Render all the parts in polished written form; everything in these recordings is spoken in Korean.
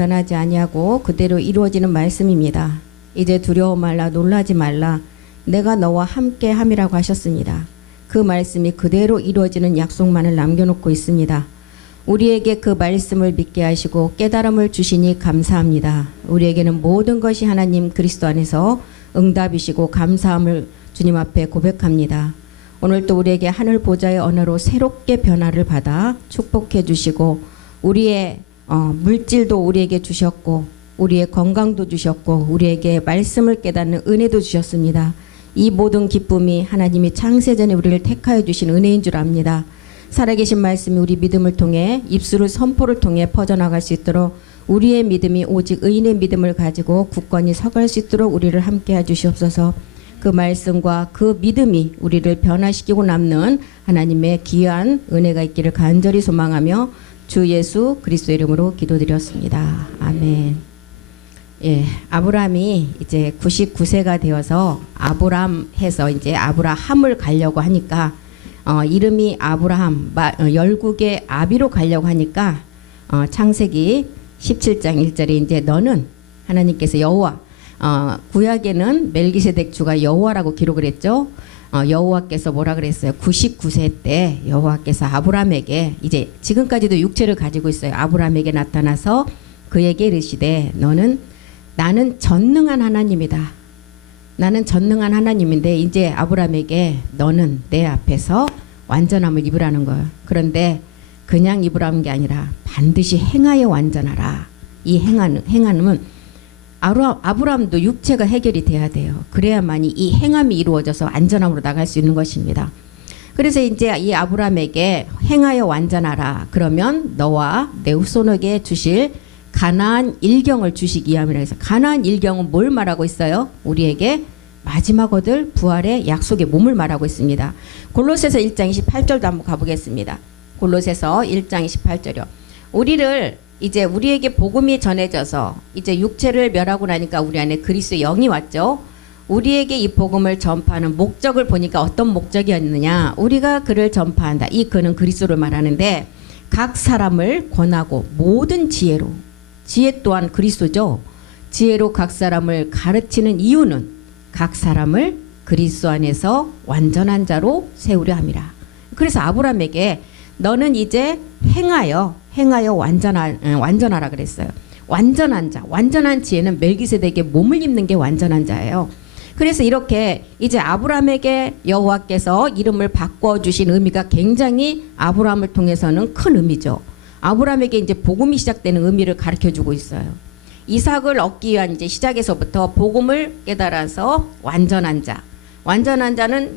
변하지 아니하고 그대로 이루어지는 말씀입니다. 이제 두려워 말라 놀라지 말라 내가 너와 함께 함이라고 하셨습니다. 그 말씀이 그대로 이루어지는 약속만을 남겨놓고 있습니다. 우리에게 그 말씀을 믿게 하시고 깨달음을 주시니 감사합니다. 우리에게는 모든 것이 하나님 그리스도 안에서 응답이시고 감사함을 주님 앞에 고백합니다. 오늘 또 우리에게 하늘 보좌의 언어로 새롭게 변화를 받아 축복해 주시고 우리의 물질도 우리에게 주셨고 우리의 건강도 주셨고 우리에게 말씀을 깨닫는 은혜도 주셨습니다. 이 모든 기쁨이 하나님이 창세전에 우리를 택하여 주신 은혜인 줄 압니다. 살아계신 말씀이 우리 믿음을 통해 입술을 선포를 통해 퍼져나갈 수 있도록 우리의 믿음이 오직 의인의 믿음을 가지고 굳건히 서갈 수 있도록 우리를 함께해 주시옵소서. 그 말씀과 그 믿음이 우리를 변화시키고 남는 하나님의 귀한 은혜가 있기를 간절히 소망하며 주 예수 그리스도 이름으로 기도드렸습니다. 아멘. 예, 아브라함이 이제 99세가 되어서 아브람 해서 이제 아브라함을 가려고 하니까 이름이 아브라함 열국의 아비로 가려고 하니까 창세기 17장 1절에 이제 너는 하나님께서 여호와 구약에는 멜기세덱 주가 여호와라고 기록을 했죠. 여호와께서 뭐라 그랬어요? 99세 때 여호와께서 아브라함에게 이제 지금까지도 육체를 가지고 있어요. 아브라함에게 나타나서 그에게 이르시되 나는 전능한 하나님이다. 나는 전능한 하나님인데 이제 아브라함에게 너는 내 앞에서 완전함을 입으라는 거예요. 그런데 그냥 입으라는 게 아니라 반드시 행하여 완전하라. 이 행함은 아브라함도 육체가 해결이 돼야 돼요. 그래야만이 이 행함이 이루어져서 완전함으로 나갈 수 있는 것입니다. 그래서 이제 이 아브라함에게 행하여 완전하라. 그러면 너와 내 후손에게 주실 가나안 일경을 주시기 위함이라 해서 가나안 일경은 뭘 말하고 있어요? 우리에게 마지막 얻을 부활의 약속의 몸을 말하고 있습니다. 골로새서 1장 28절도 한번 가보겠습니다. 골로새서 1장 28절이요. 우리에게 복음이 전해져서 이제 육체를 멸하고 나니까 우리 안에 그리스도의 영이 왔죠. 우리에게 이 복음을 전파하는 목적을 보니까 어떤 목적이었느냐. 우리가 그를 전파한다. 이 그는 그리스도를 말하는데 각 사람을 권하고 모든 지혜로 지혜 또한 그리스도죠. 지혜로 각 사람을 가르치는 이유는 각 사람을 그리스도 안에서 완전한 자로 세우려 함이라. 그래서 아브라함에게 너는 이제 행하여 완전하라 그랬어요. 완전한 자, 완전한 지혜는 멜기세덱의 몸을 입는 게 완전한 자예요. 그래서 이렇게 이제 아브라함에게 여호와께서 이름을 바꿔주신 의미가 굉장히 아브라함을 통해서는 큰 의미죠. 아브라함에게 이제 복음이 시작되는 의미를 가르쳐주고 있어요. 이삭을 얻기 위한 이제 시작에서부터 복음을 깨달아서 완전한 자. 완전한 자는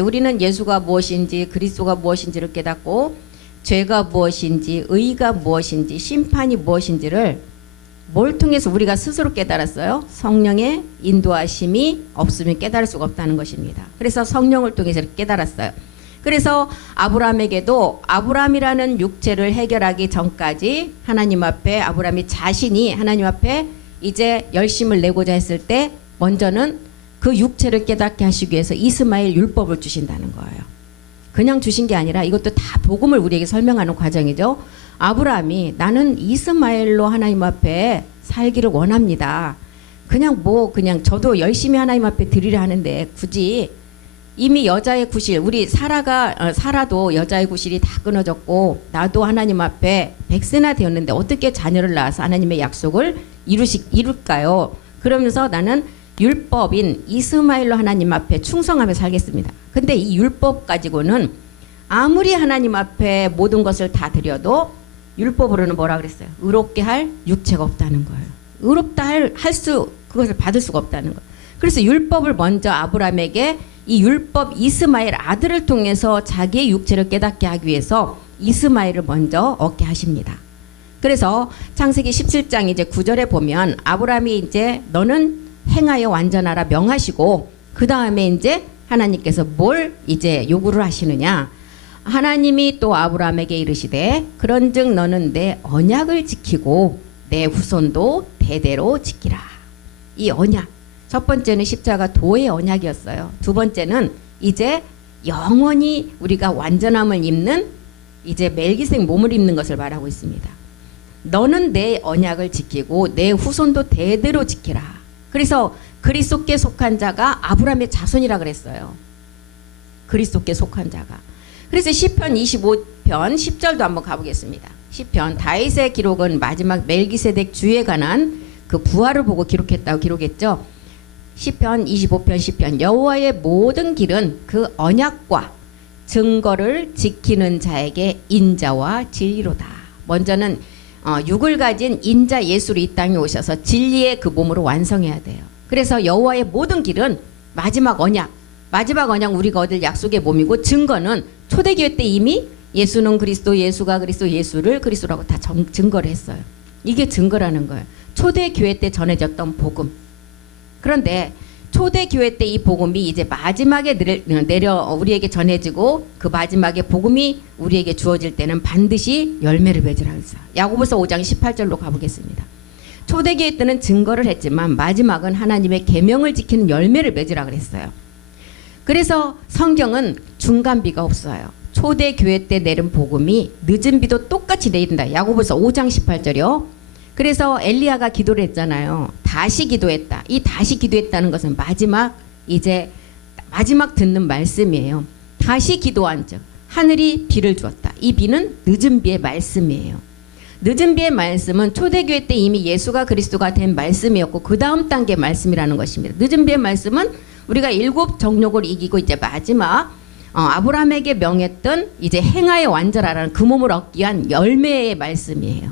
우리는 예수가 무엇인지 그리스도가 무엇인지를 깨닫고 죄가 무엇인지 의가 무엇인지 심판이 무엇인지를 뭘 통해서 우리가 스스로 깨달았어요? 성령의 인도하심이 없으면 깨달을 수가 없다는 것입니다. 그래서 성령을 통해서 깨달았어요. 그래서 아브라함에게도 아브라함이라는 육체를 해결하기 전까지 하나님 앞에 아브라함이 자신이 하나님 앞에 이제 열심을 내고자 했을 때 먼저는 그 육체를 깨닫게 하시기 위해서 이스마엘 율법을 주신다는 거예요. 그냥 주신 게 아니라 이것도 다 복음을 우리에게 설명하는 과정이죠. 아브라함이 나는 이스마엘로 하나님 앞에 살기를 원합니다. 그냥 저도 열심히 하나님 앞에 드리려 하는데 굳이 이미 여자의 구실, 우리 사라도 여자의 구실이 다 끊어졌고 나도 하나님 앞에 100세나 되었는데 어떻게 자녀를 낳아서 하나님의 약속을 이룰까요? 그러면서 나는 율법인 이스마엘로 하나님 앞에 충성하며 살겠습니다. 근데 이 율법 가지고는 아무리 하나님 앞에 모든 것을 다 드려도 율법으로는 뭐라 그랬어요? 의롭게 할 육체가 없다는 거예요. 의롭다 그것을 받을 수가 없다는 거예요. 그래서 율법을 먼저 아브라함에게 이 율법 이스마엘 아들을 통해서 자기의 육체를 깨닫게 하기 위해서 이스마엘을 먼저 얻게 하십니다. 그래서 창세기 17장 이제 9절에 보면 아브라함이 이제 너는 행하여 완전하라 명하시고 그 다음에 이제 하나님께서 뭘 이제 요구를 하시느냐. 하나님이 또 아브라함에게 이르시되 그런즉 너는 내 언약을 지키고 내 후손도 대대로 지키라. 이 언약. 첫 번째는 십자가 도의 언약이었어요. 두 번째는 이제 영원히 우리가 완전함을 입는 이제 멜기세덱 몸을 입는 것을 말하고 있습니다. 너는 내 언약을 지키고 내 후손도 대대로 지키라. 그래서 그리스도께 속한 자가 아브라함의 자손이라 그랬어요. 그리스도께 속한 자가. 그래서 시편 25편 10절도 한번 가보겠습니다. 시편 다윗의 기록은 마지막 멜기세덱 주에 관한 그 부활을 보고 기록했다고 기록했죠. 시편 25편 10편 여호와의 모든 길은 그 언약과 증거를 지키는 자에게 인자와 진리로다. 먼저는 육을 가진 인자 예수로 이 땅에 오셔서 진리의 그 몸으로 완성해야 돼요. 그래서 여호와의 모든 길은 마지막 언약 우리가 얻을 약속의 몸이고, 증거는 초대교회 때 이미 예수는 그리스도, 예수가 그리스도, 예수를 그리스도라고 다 증거를 했어요. 이게 증거라는 거예요. 초대교회 때 전해졌던 복음. 그런데 초대교회 때 이 복음이 이제 마지막에 내려 우리에게 전해지고, 그 마지막에 복음이 우리에게 주어질 때는 반드시 열매를 맺으라 했어요. 야고보서 5장 18절로 가보겠습니다. 초대교회 때는 증거를 했지만 마지막은 하나님의 계명을 지키는 열매를 맺으라 그랬어요. 그래서 성경은 중간비가 없어요. 초대교회 때 내린 복음이 늦은 비도 똑같이 내린다. 야고보서 5장 18절이요. 그래서 엘리야가 기도를 했잖아요. 다시 기도했다. 이 다시 기도했다는 것은 마지막 듣는 말씀이에요. 다시 기도한 즉 하늘이 비를 주었다. 이 비는 늦은 비의 말씀이에요. 늦은 비의 말씀은 초대교회 때 이미 예수가 그리스도가 된 말씀이었고, 그 다음 단계 말씀이라는 것입니다. 늦은 비의 말씀은 우리가 7 정욕을 이기고 이제 마지막 아브라함에게 명했던 이제 행하여 완전하라는 그 몸을 얻기 위한 열매의 말씀이에요.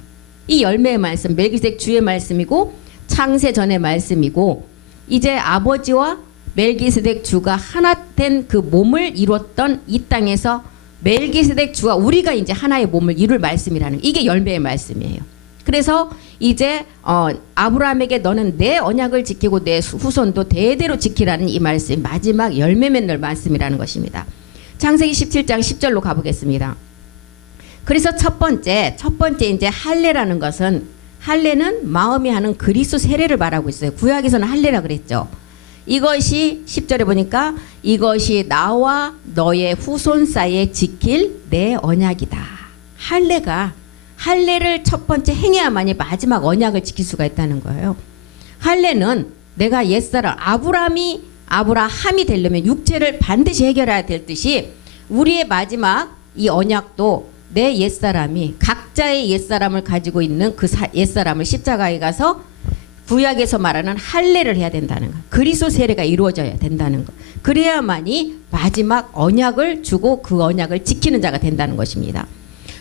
이 열매의 말씀, 멜기세덱 주의 말씀이고 창세 전의 말씀이고, 이제 아버지와 멜기세덱 주가 하나 된 그 몸을 이뤘던 이 땅에서 멜기세덱 주와 우리가 이제 하나의 몸을 이룰 말씀이라는, 이게 열매의 말씀이에요. 그래서 이제 아브라함에게 너는 내 언약을 지키고 내 후손도 대대로 지키라는 이 말씀이 마지막 열매 맺는 말씀이라는 것입니다. 창세기 17장 10절로 가보겠습니다. 그래서 첫 번째 이제 할례라는 것은, 할례는 마음이 하는 그리스도 세례를 말하고 있어요. 구약에서는 할례라 그랬죠. 이것이 10절에 보니까 이것이 나와 너의 후손 사이에 지킬 내 언약이다. 할례를 첫 번째 행해야만이 마지막 언약을 지킬 수가 있다는 거예요. 할례는 내가 옛사람 아브라함이 되려면 육체를 반드시 해결해야 될 듯이, 우리의 마지막 이 언약도 내 옛사람이 각자의 옛사람을 가지고 있는 그 옛사람을 십자가에 가서 구약에서 말하는 할례를 해야 된다는 것. 그리스도 세례가 이루어져야 된다는 것. 그래야만이 마지막 언약을 주고 그 언약을 지키는 자가 된다는 것입니다.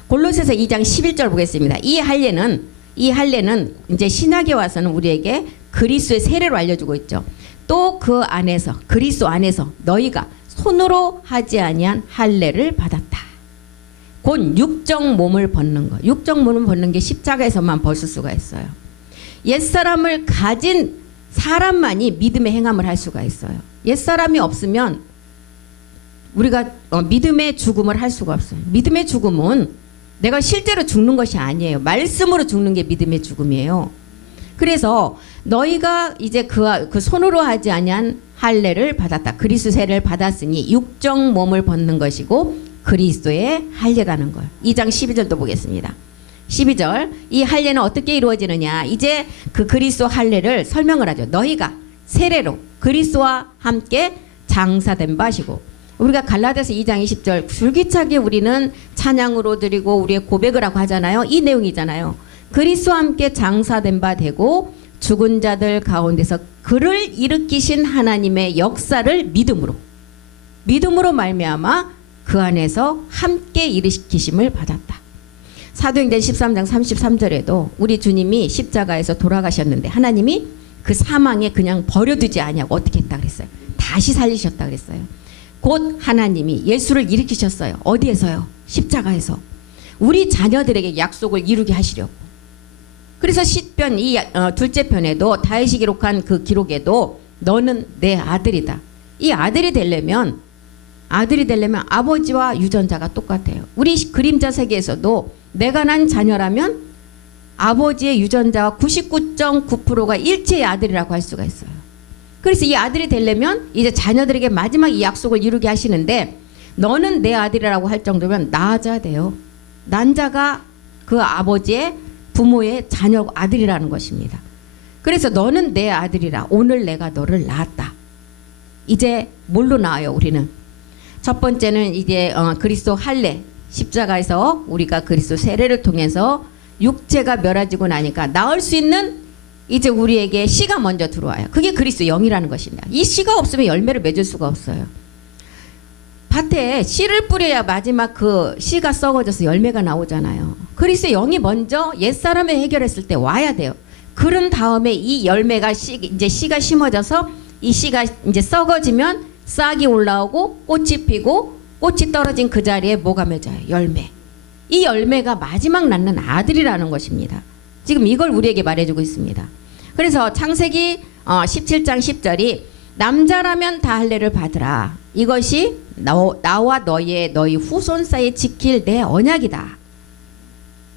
골로새서 2장 11절 보겠습니다. 이 할례는 이제 신약에 와서는 우리에게 그리스도의 세례로 알려주고 있죠. 또 그 안에서, 그리스도 안에서 너희가 손으로 하지 아니한 할례를 받았다. 곧 육적 몸을 벗는 것. 육적 몸을 벗는 게 십자가에서만 벗을 수가 있어요. 옛사람을 가진 사람만이 믿음의 행함을 할 수가 있어요. 옛사람이 없으면 우리가 믿음의 죽음을 할 수가 없어요. 믿음의 죽음은 내가 실제로 죽는 것이 아니에요. 말씀으로 죽는 게 믿음의 죽음이에요. 그래서 너희가 이제 그 손으로 하지 아니한 할례를 받았다. 그리스도 세례를 받았으니 육적 몸을 벗는 것이고 그리스도의 할례라는 거예요. 2장 12절도 보겠습니다. 12절, 이 할례는 어떻게 이루어지느냐. 이제 그 그리스도 할례를 설명을 하죠. 너희가 세례로 그리스도와 함께 장사된 바시고, 우리가 갈라디아서 2장 20절 줄기차게 우리는 찬양으로 드리고 우리의 고백을 하고 하잖아요. 이 내용이잖아요. 그리스도와 함께 장사된 바 되고 죽은 자들 가운데서 그를 일으키신 하나님의 역사를 믿음으로 말미암아 그 안에서 함께 일으키심을 받았다. 사도행전 13장 33절에도 우리 주님이 십자가에서 돌아가셨는데 하나님이 그 사망에 그냥 버려두지 아니하고 어떻게 했다 그랬어요? 다시 살리셨다 그랬어요. 곧 하나님이 예수를 일으키셨어요. 어디에서요? 십자가에서. 우리 자녀들에게 약속을 이루게 하시려고. 그래서 시편 이 둘째 편에도 다윗이 기록한 그 기록에도 너는 내 아들이다. 이 아들이 되려면 아버지와 유전자가 똑같아요. 우리 그림자 세계에서도 내가 난 자녀라면 아버지의 유전자와 99.9%가 일체의 아들이라고 할 수가 있어요. 그래서 이 아들이 되려면 이제 자녀들에게 마지막 이 약속을 이루게 하시는데, 너는 내 아들이라고 할 정도면 낳아져야 돼요. 난 자가 그 아버지의 부모의 자녀 아들이라는 것입니다. 그래서 너는 내 아들이라 오늘 내가 너를 낳았다. 이제 뭘로 나와요 우리는? 첫 번째는 이제 그리스도 할례 십자가에서 우리가 그리스도 세례를 통해서 육체가 멸하지고 나니까 나을 수 있는 이제 우리에게 씨가 먼저 들어와요. 그게 그리스도 영이라는 것입니다. 이 씨가 없으면 열매를 맺을 수가 없어요. 밭에 씨를 뿌려야 마지막 그 씨가 썩어져서 열매가 나오잖아요. 그리스도 영이 먼저 옛사람을 해결했을 때 와야 돼요. 그런 다음에 이 열매가 이제 씨가 심어져서 이 씨가 이제 썩어지면 싹이 올라오고 꽃이 피고 꽃이 떨어진 그 자리에 뭐가 맺어요? 열매. 이 열매가 마지막 낳는 아들이라는 것입니다. 지금 이걸 우리에게 말해주고 있습니다. 그래서 창세기 17장 10절이 남자라면 다 할례를 받으라. 이것이 나와 너희 후손 사이에 지킬 내 언약이다.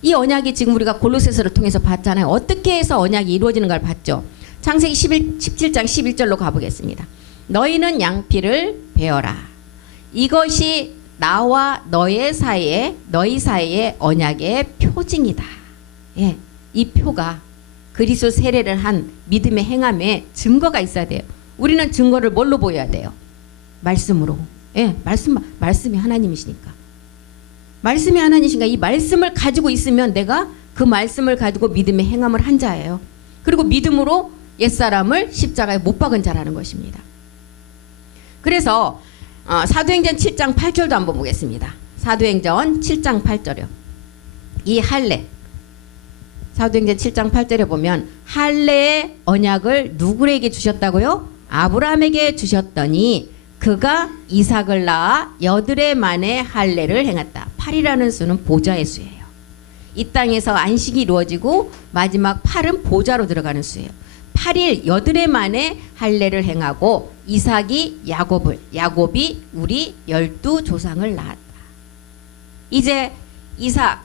이 언약이 지금 우리가 골로새서를 통해서 봤잖아요. 어떻게 해서 언약이 이루어지는 걸 봤죠. 창세기 17장 11절로 가보겠습니다. 너희는 양피를 베어라. 이것이 나와 너희 사이에 언약의 표징이다. 예, 이 표가 그리스도 세례를 한 믿음의 행함에 증거가 있어야 돼요. 우리는 증거를 뭘로 보여야 돼요? 말씀으로. 예, 말씀이 하나님이시니까. 말씀이 하나님이시니까 이 말씀을 가지고 있으면 내가 그 말씀을 가지고 믿음의 행함을 한 자예요. 그리고 믿음으로 옛사람을 십자가에 못 박은 자라는 것입니다. 그래서 사도행전 7장 8절도 한번 보겠습니다. 사도행전 7장 8절이요. 이 할례 사도행전 7장 8절에 보면 할례의 언약을 누구에게 주셨다고요? 아브라함에게 주셨더니 그가 이삭을 낳아 여드레 만에 할례를 행했다. 8이라는 수는 보좌의 수예요. 이 땅에서 안식이 이루어지고 마지막 8은 보좌로 들어가는 수예요. 8일 여드레 만에 할례를 행하고 이삭이 야곱이 우리 12조상을 낳았다. 이제 이삭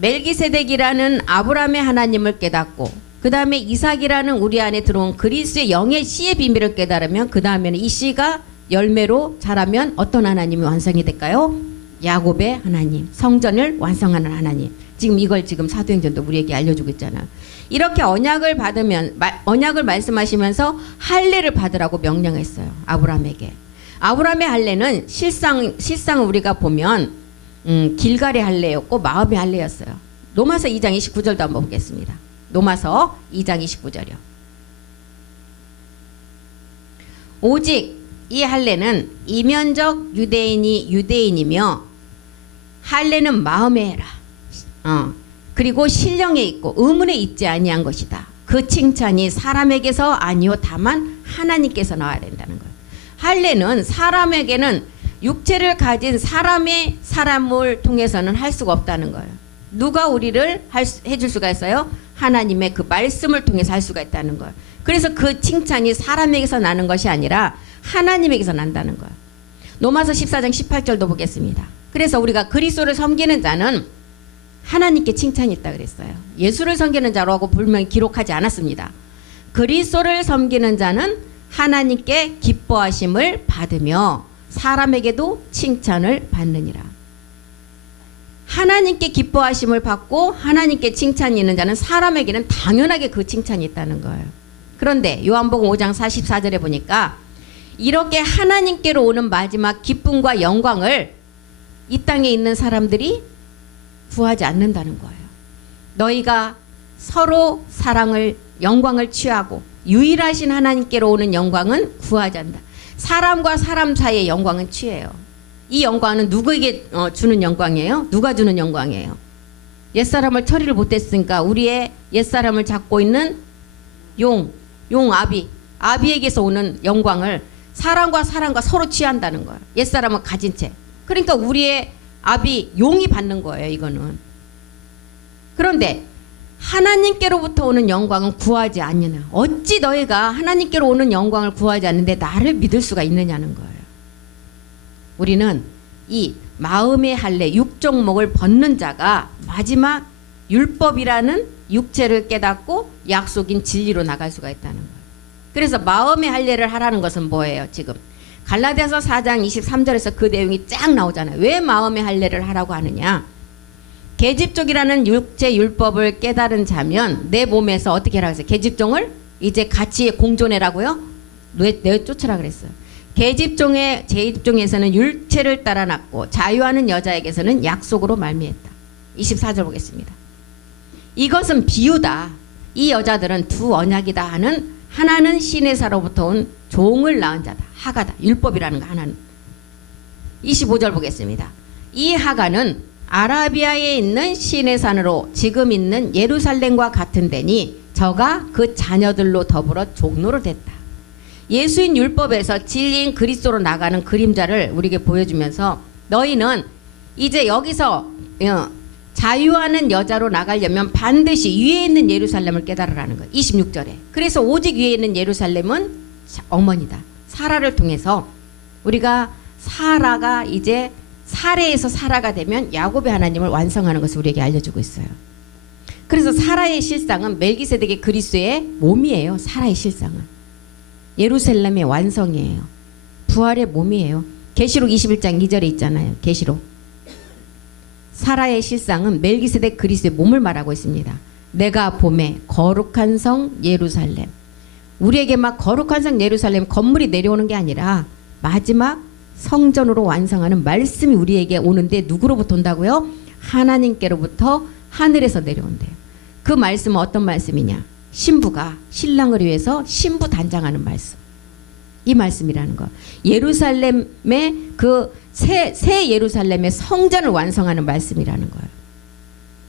멜기세덱이라는 아브라함의 하나님을 깨닫고 그 다음에 이삭이라는 우리 안에 들어온 그리스도의 영의 씨의 비밀을 깨달으면 그 다음에는 이 씨가 열매로 자라면 어떤 하나님이 완성이 될까요? 야곱의 하나님, 성전을 완성하는 하나님. 지금 이걸 지금 사도행전도 우리에게 알려주고 있잖아요. 이렇게 언약을 받으면 언약을 말씀하시면서 할례를 받으라고 명령했어요. 아브라함에게. 아브라함의 할례는 실상 우리가 보면 길갈의 할례였고 마음의 할례였어요. 로마서 2장 29절도 한번 보겠습니다. 로마서 2장 29절이요. 오직 이 할례는 이면적 유대인이 유대인이며 할례는 마음에 해라. 그리고 신령에 있고 의문에 있지 아니한 것이다. 그 칭찬이 사람에게서 아니요 다만 하나님께서 나와야 된다는 거예요. 할례는 사람에게는 육체를 가진 사람을 통해서는 할 수가 없다는 거예요. 누가 우리를 해줄 수가 있어요? 하나님의 그 말씀을 통해서 할 수가 있다는 거예요. 그래서 그 칭찬이 사람에게서 나는 것이 아니라 하나님에게서 난다는 거예요. 로마서 14장 18절도 보겠습니다. 그래서 우리가 그리스도를 섬기는 자는 하나님께 칭찬이 있다 그랬어요. 예수를 섬기는 자라고 분명히 기록하지 않았습니다. 그리스도를 섬기는 자는 하나님께 기뻐하심을 받으며 사람에게도 칭찬을 받느니라. 하나님께 기뻐하심을 받고 하나님께 칭찬이 있는 자는 사람에게는 당연하게 그 칭찬이 있다는 거예요. 그런데 요한복음 5장 44절에 보니까 이렇게 하나님께로 오는 마지막 기쁨과 영광을 이 땅에 있는 사람들이 구하지 않는다는 거예요. 너희가 서로 사랑을 영광을 취하고 유일하신 하나님께로 오는 영광은 구하지 않는다. 사람과 사람 사이의 영광은 취해요. 이 영광은 누구에게 주는 영광이에요? 누가 주는 영광이에요? 옛사람을 처리를 못했으니까 우리의 옛사람을 잡고 있는 용 아비에게서 오는 영광을 사람과 서로 취한다는 거예요. 옛사람은 가진 채. 그러니까 우리의 아비 용이 받는 거예요. 이거는. 그런데 하나님께로부터 오는 영광은 구하지 않느냐. 어찌 너희가 하나님께로 오는 영광을 구하지 않는데 나를 믿을 수가 있느냐는 거예요. 우리는 이 마음의 할례 육종목을 벗는 자가 마지막 율법이라는 육체를 깨닫고 약속인 진리로 나갈 수가 있다는 거예요. 그래서 마음의 할례를 하라는 것은 뭐예요? 지금 갈라디아서 4장 23절에서 그 내용이 쫙 나오잖아요. 왜 마음의 할례를 하라고 하느냐? 계집종이라는 육체 율법을 깨달은 자면 내 몸에서 어떻게 하라고 했어요? 계집종을 이제 같이 공존해라고요? 내쫓으라 그랬어요. 계집종의 제집종에서는 율체를 따라 낳고 자유하는 여자에게서는 약속으로 말미했다. 24절 보겠습니다. 이것은 비유다. 이 여자들은 두 언약이다 하는 하나는 시내사로부터 온 종을 낳은 자다. 하가다. 율법이라는 거 하나는. 25절 보겠습니다. 이 하가는 아라비아에 있는 시내산으로 지금 있는 예루살렘과 같은 데니 저가 그 자녀들로 더불어 종로로 됐다. 예수인 율법에서 진리인 그리스도로 나가는 그림자를 우리에게 보여주면서 너희는 이제 여기서 자유하는 여자로 나가려면 반드시 위에 있는 예루살렘을 깨달으라는 거예요. 26절에. 그래서 오직 위에 있는 예루살렘은 어머니다. 사라를 통해서 우리가 사라가 이제 사레에서 사라가 되면 야곱의 하나님을 완성하는 것을 우리에게 알려주고 있어요. 그래서 사라의 실상은 멜기세덱의 그리스도의 몸이에요. 사라의 실상은. 예루살렘의 완성이에요. 부활의 몸이에요. 계시록 21장 2절에 있잖아요. 계시록. 사라의 실상은 멜기세덱 그리스도의 몸을 말하고 있습니다. 내가 봄에 거룩한 성 예루살렘. 우리에게 막 거룩한 성 예루살렘 건물이 내려오는 게 아니라 마지막 성전으로 완성하는 말씀이 우리에게 오는데 누구로부터 온다고요? 하나님께로부터 하늘에서 내려온대요. 그 말씀은 어떤 말씀이냐? 신부가 신랑을 위해서 신부 단장하는 말씀. 이 말씀이라는 거. 예루살렘의 그 새 예루살렘의 성전을 완성하는 말씀이라는 거예요.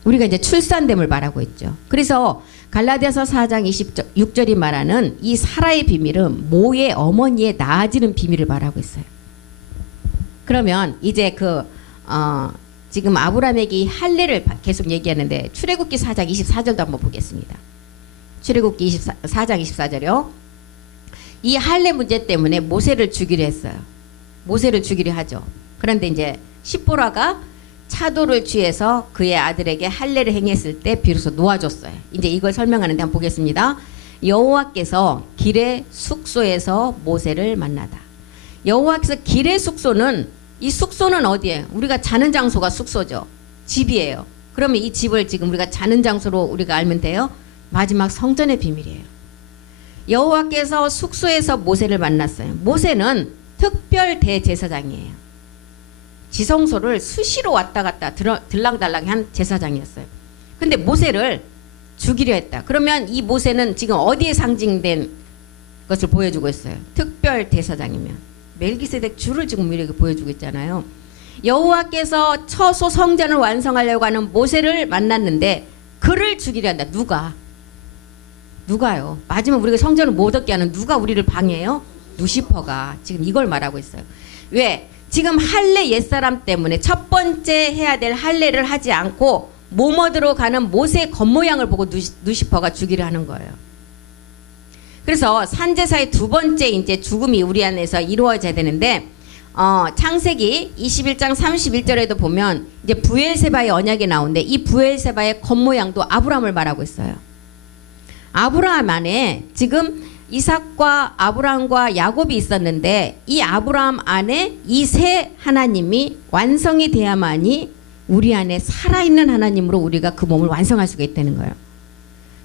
우리가 이제 출산됨을 말하고 있죠. 그래서 갈라디아서 4장 26절이 말하는 이 사라의 비밀은 모의 어머니의 나아지는 비밀을 말하고 있어요. 그러면 이제 지금 아브라함에게 이 할례를 계속 얘기하는데 출애굽기 4장 24절도 한번 보겠습니다. 출애굽기 4장 24절이요. 이 할례 문제 때문에 모세를 죽이려 했어요. 모세를 죽이려 하죠. 그런데 이제 십보라가 차도를 취해서 그의 아들에게 할례를 행했을 때 비로소 놓아줬어요. 이제 이걸 설명하는데 한번 보겠습니다. 여호와께서 길의 숙소에서 모세를 만나다. 여호와께서 길의 숙소는 이 숙소는 어디예요? 우리가 자는 장소가 숙소죠. 집이에요. 그러면 이 집을 지금 우리가 자는 장소로 우리가 알면 돼요. 마지막 성전의 비밀이에요. 여호와께서 숙소에서 모세를 만났어요. 모세는 특별 대제사장이에요. 지성소를 수시로 왔다 갔다 들랑달랑 한 제사장이었어요. 근데 모세를 죽이려 했다. 그러면 이 모세는 지금 어디에 상징된 것을 보여주고 있어요? 특별 대사장이면 멜기세덱 주를 지금 우리에게 보여주고 있잖아요. 여호와께서 처소 성전을 완성하려고 하는 모세를 만났는데 그를 죽이려 한다. 누가요? 마지막 우리가 성전을 못 얻게 하는 누가 우리를 방해해요? 누시퍼가 지금 이걸 말하고 있어요. 왜? 지금 할례 옛사람 때문에 첫 번째 해야 될 할례를 하지 않고 몸 얻으러 가는 모세의 겉모양을 보고 누시퍼가 죽이려 하는 거예요. 그래서 산제사의 두 번째 이제 죽음이 우리 안에서 이루어져야 되는데 창세기 21장 31절에도 보면 이제 부엘세바의 언약이 나오는데 이 부엘세바의 겉모양도 아브라함을 말하고 있어요. 아브라함 안에 지금 이삭과 아브라함과 야곱이 있었는데 이 아브라함 안에 이 세 하나님이 완성이 돼야만이 우리 안에 살아있는 하나님으로 우리가 그 몸을 완성할 수가 있다는 거예요.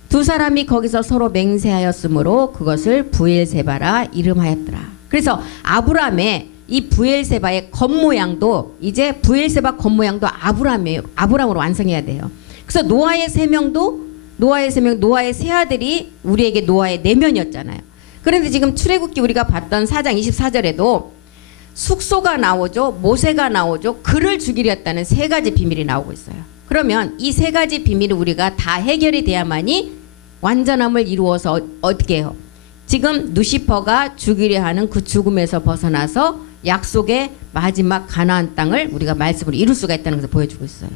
두 사람이 거기서 서로 맹세하였으므로 그것을 부엘세바라 이름하였더라. 그래서 아브라함의 이 부엘세바의 겉모양도 이제 부엘세바 겉모양도 아브라함이에요. 아브라함으로 완성해야 돼요. 그래서 노아의 세 명도 노아의 세 아들이 우리에게 노아의 내면이었잖아요. 그런데 지금 출애굽기 우리가 봤던 4장 24절에도 숙소가 나오죠. 모세가 나오죠. 그를 죽이려 했다는 세 가지 비밀이 나오고 있어요. 그러면 이 세 가지 비밀이 우리가 다 해결이 돼야만이 완전함을 이루어서 어떻게 해요? 지금 누시퍼가 죽이려 하는 그 죽음에서 벗어나서 약속의 마지막 가나안 땅을 우리가 말씀으로 이룰 수가 있다는 것을 보여주고 있어요.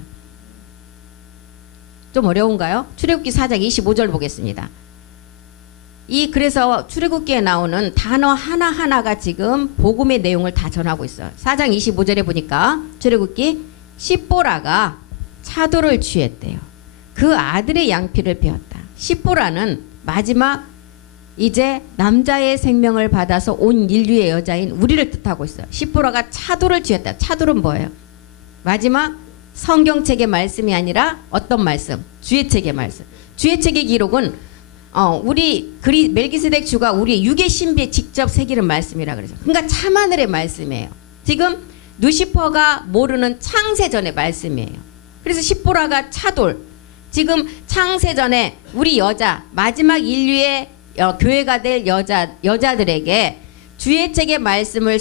좀 어려운가요? 출애굽기 4장 25절 보겠습니다. 그래서 출애굽기에 나오는 단어 하나하나가 지금 복음의 내용을 다 전하고 있어요. 4장 25절에 보니까 출애굽기 십보라가 차도를 취했대요. 그 아들의 양피를 베었다. 십보라는 마지막 이제 남자의 생명을 받아서 온 인류의 여자인 우리를 뜻하고 있어요. 십보라가 차도를 취했다. 차도는 뭐예요? 마지막 성경책의 말씀이 아니라 어떤 말씀? 주의 책의 말씀. 주의 책의 기록은 우리 멜기세덱 주가 우리 육의 신비에 직접 새기는 말씀이라 그러죠. 그러니까 참하늘의 말씀이에요. 지금 누시퍼가 모르는 창세전의 말씀이에요. 그래서 십보라가 차돌. 지금 창세전에 우리 여자 마지막 인류의 교회가 될 여자들에게 주의 책의 말씀을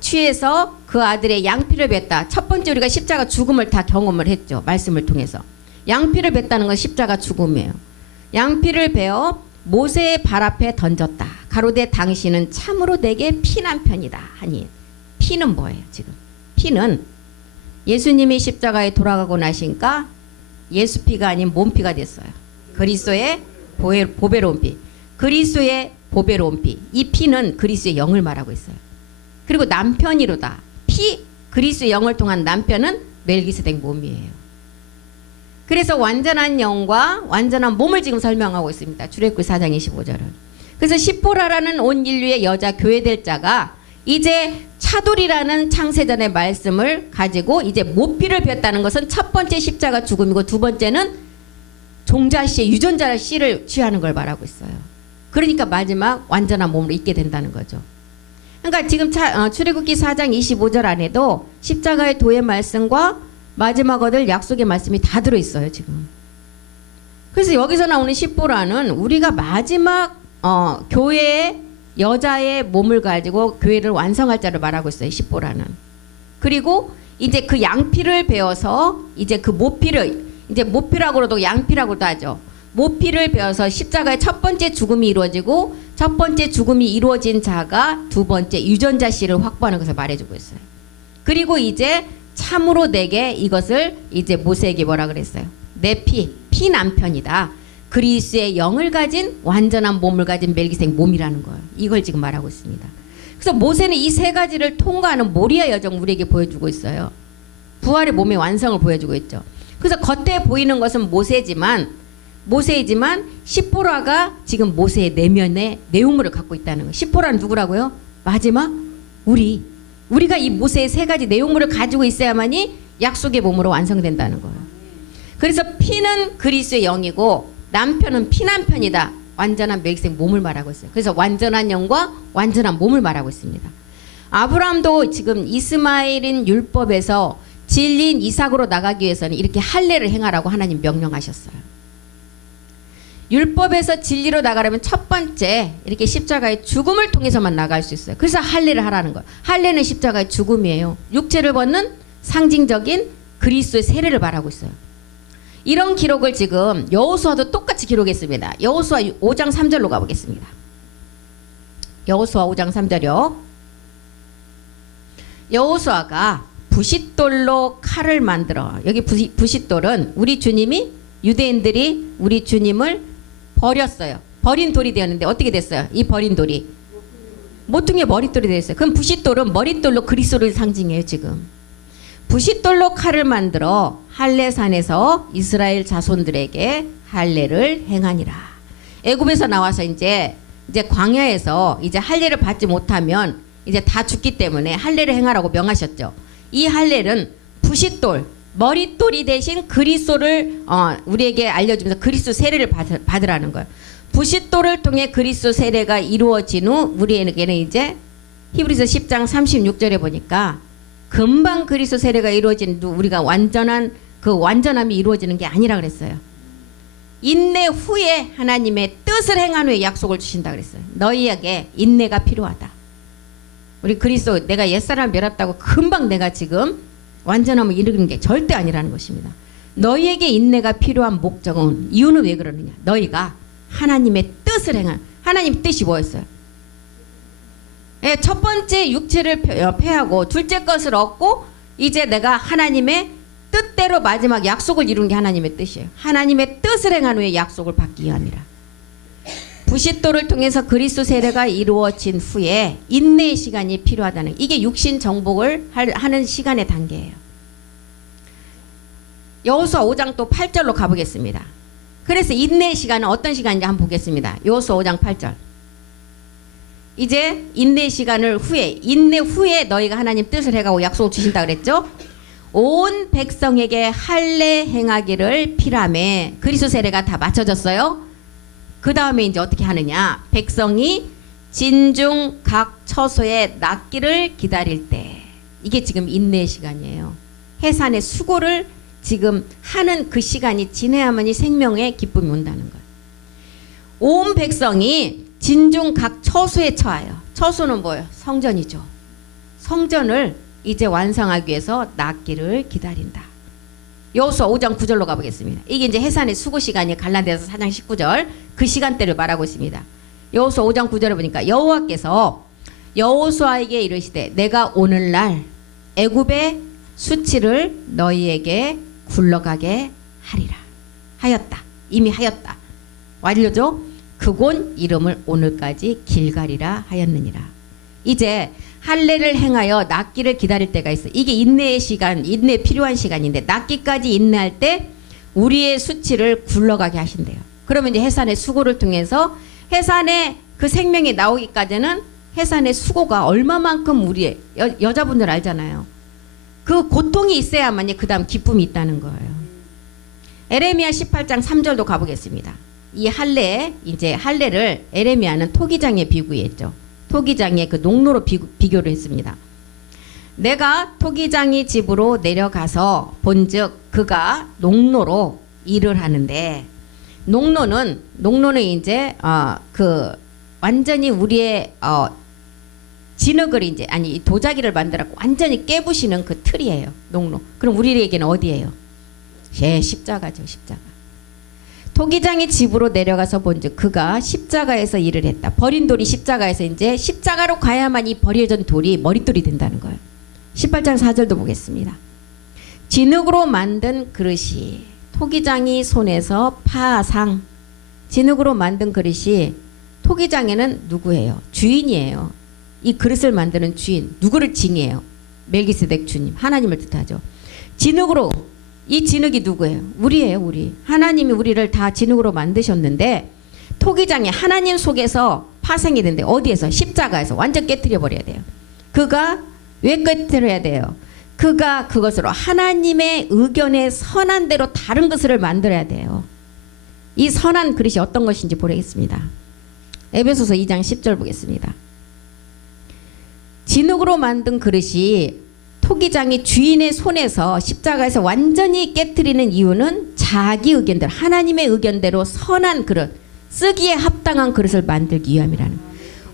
취해서 그 아들의 양피를 뱉다. 첫 번째 우리가 십자가 죽음을 다 경험을 했죠. 말씀을 통해서. 양피를 뱉다는 건 십자가 죽음이에요. 양피를 베어 모세의 발 앞에 던졌다. 가로되 당신은 참으로 내게 피난 편이다 하니, 피는 뭐예요 지금? 피는 예수님이 십자가에 돌아가고 나시니까 예수 피가 아닌 몸피가 됐어요. 그리스도의 보배로운 피. 그리스도의 보배로운 피. 이 피는 그리스도의 영을 말하고 있어요. 그리고 남편이로다. 피, 그리스도의 영을 통한 남편은 멜기세덱 몸이에요. 그래서 완전한 영과 완전한 몸을 지금 설명하고 있습니다. 출애굽기 4장 25절은. 그래서 십보라라는 온 인류의 여자 교회될 자가 이제 차돌이라는 창세전의 말씀을 가지고 이제 모피를 폈다는 것은 첫 번째 십자가 죽음이고 두 번째는 종자씨, 유전자 씨를 취하는 걸 말하고 있어요. 그러니까 마지막 완전한 몸으로 있게 된다는 거죠. 그러니까 지금 출애굽기 4장 25절 안에도 십자가의 도의 말씀과 마지막 얻을 약속의 말씀이 다 들어있어요 지금. 그래서 여기서 나오는 십보라는 우리가 마지막 교회의 여자의 몸을 가지고 교회를 완성할 자를 말하고 있어요. 십보라는. 그리고 이제 그 양피를 베어서 이제 그 모피를, 이제 모피라고도 양피라고도 하죠. 모피를 베어서 십자가의 첫 번째 죽음이 이루어지고 첫 번째 죽음이 이루어진 자가 두 번째 유전자 씨를 확보하는 것을 말해주고 있어요. 그리고 이제 참으로 내게 이것을 이제 모세에게 뭐라 그랬어요? 내 피 남편이다. 그리스의 영을 가진 완전한 몸을 가진 멜기세덱 몸이라는 거예요. 이걸 지금 말하고 있습니다. 그래서 모세는 이 세 가지를 통과하는 모리아 여정 우리에게 보여주고 있어요. 부활의 몸의 완성을 보여주고 있죠. 그래서 겉에 보이는 것은 모세이지만 십보라가 지금 모세의 내면의 내용물을 갖고 있다는 거예요. 십보라는 누구라고요? 마지막 우리가 이 모세의 세 가지 내용물을 가지고 있어야만이 약속의 몸으로 완성된다는 거예요. 그래서 피는 그리스의 영이고 남편은 피남편이다. 완전한 멜기세덱 몸을 말하고 있어요. 그래서 완전한 영과 완전한 몸을 말하고 있습니다. 아브라함도 지금 이스마엘인 율법에서 진리인 이삭으로 나가기 위해서는 이렇게 할례를 행하라고 하나님 명령하셨어요. 율법에서 진리로 나가려면 첫 번째 이렇게 십자가의 죽음을 통해서만 나갈 수 있어요. 그래서 할례를 하라는 거예요. 할례는 십자가의 죽음이에요. 육체를 벗는 상징적인 그리스도의 세례를 말하고 있어요. 이런 기록을 지금 여호수아도 똑같이 기록했습니다. 여호수아 5장 3절로 가보겠습니다. 여호수아 5장 3절이요. 여호수아가 부싯돌로 칼을 만들어, 여기 부싯돌은 우리 주님이 유대인들이 우리 주님을 버렸어요. 버린 돌이 되었는데 어떻게 됐어요? 이 버린 돌이 모퉁이의 머릿돌이 됐어요. 그럼 부싯돌은 머릿돌로 그리스도를 상징해요. 지금 부싯돌로 칼을 만들어 할례산에서 이스라엘 자손들에게 할례를 행하니라. 애굽에서 나와서 이제 광야에서 이제 할례를 받지 못하면 이제 다 죽기 때문에 할례를 행하라고 명하셨죠. 이 할례는 부싯돌, 머릿돌이 대신 그리스도를 우리에게 알려주면서 그리스도 세례를 받으라는 거예요. 부싯돌을 통해 그리스도 세례가 이루어진 후 우리에게는 이제 히브리서 10장 36절에 보니까 금방 그리스도 세례가 이루어진 후 우리가 완전함이 이루어지는 게 아니라 그랬어요. 인내 후에 하나님의 뜻을 행한 후에 약속을 주신다 그랬어요. 너희에게 인내가 필요하다. 우리 그리스도 내가 옛사람 멸했다고 금방 내가 지금 완전함을 이루는 게 절대 아니라는 것입니다. 너희에게 인내가 필요한 목적은, 이유는 왜 그러느냐? 너희가 하나님의 뜻을 행한, 하나님 뜻이 뭐였어요? 첫 번째 육체를 패하고 둘째 것을 얻고 이제 내가 하나님의 뜻대로 마지막 약속을 이루는 게 하나님의 뜻이에요. 하나님의 뜻을 행한 후에 약속을 받기 위함이라. 부싯돌을 통해서 그리스도 세례가 이루어진 후에 인내의 시간이 필요하다는, 이게 육신 정복을 하는 시간의 단계예요. 여호수아 5장 또 8절로 가보겠습니다. 그래서 인내의 시간은 어떤 시간인지 한번 보겠습니다. 여호수아 5장 8절. 이제 인내 시간을 인내 후에 너희가 하나님 뜻을 해가고 약속을 주신다 그랬죠. 온 백성에게 할례 행하기를 피라매. 그리스도 세례가 다 맞춰졌어요. 그 다음에 이제 어떻게 하느냐. 백성이 진중 각 처소에 낫기를 기다릴 때. 이게 지금 인내의 시간이에요. 해산의 수고를 지금 하는 그 시간이 지내야만이 생명의 기쁨이 온다는 거예요. 온 백성이 진중 각 처소에 처하여. 처소는 뭐예요? 성전이죠. 성전을 이제 완성하기 위해서 낫기를 기다린다. 여호수아 5장 9절로 가보겠습니다. 이게 이제 해산의 수고 시간이 갈라디아서 4장 19절 그 시간대를 말하고 있습니다. 여호수아 5장 9절에 보니까 여호와께서 여호수아에게 이르시되 내가 오늘날 애굽의 수치를 너희에게 굴러가게 하리라. 하였다. 이미 하였다. 완료죠? 그곳 이름을 오늘까지 길갈이라 하였느니라. 이제 할례를 행하여 낫기를 기다릴 때가 있어. 이게 인내의 시간, 인내 필요한 시간인데 낫기까지 인내할 때 우리의 수치를 굴러가게 하신대요. 그러면 이제 해산의 수고를 통해서 해산의 그 생명이 나오기까지는 해산의 수고가 얼마만큼 우리의 여자분들 알잖아요. 그 고통이 있어야만이 그 다음 기쁨이 있다는 거예요. 에레미야 18장 3절도 가보겠습니다. 이 할례, 이제 할례를 에레미야는 토기장에 비유했죠. 토기장의 그 농로로 비교를 했습니다. 내가 토기장이 집으로 내려가서 본즉 그가 농로로 일을 하는데 농로는 이제 그 완전히 우리의 진흙을 이제 아니 도자기를 만들어 완전히 깨부시는 그 틀이에요. 농로. 그럼 우리에게는 어디예요? 예, 십자가죠. 십자가. 토기장이 집으로 내려가서 본즉 그가 십자가에서 일을 했다. 버린 돌이 십자가에서 이제 십자가로 가야만 이 버려진 돌이 머릿돌이 된다는 거예요. 18장 4절도 보겠습니다. 진흙으로 만든 그릇이 토기장이 손에서 파상. 진흙으로 만든 그릇이 토기장에는 누구예요? 주인이에요. 이 그릇을 만드는 주인. 누구를 징해요? 멜기세덱 주님. 하나님을 뜻하죠. 진흙으로. 이 진흙이 누구예요? 우리예요. 우리. 하나님이 우리를 다 진흙으로 만드셨는데 토기장이 하나님 속에서 파생이 된대. 어디에서? 십자가에서 완전 깨트려 버려야 돼요. 그가 왜 깨트려야 돼요? 그가 그것으로 하나님의 의견에 선한 대로 다른 것을 만들어야 돼요. 이 선한 그릇이 어떤 것인지 보겠습니다. 에베소서 2장 10절 보겠습니다. 진흙으로 만든 그릇이 토기장이 주인의 손에서 십자가에서 완전히 깨트리는 이유는 자기 의견대로 하나님의 의견대로 선한 그릇, 쓰기에 합당한 그릇을 만들기 위함이라는.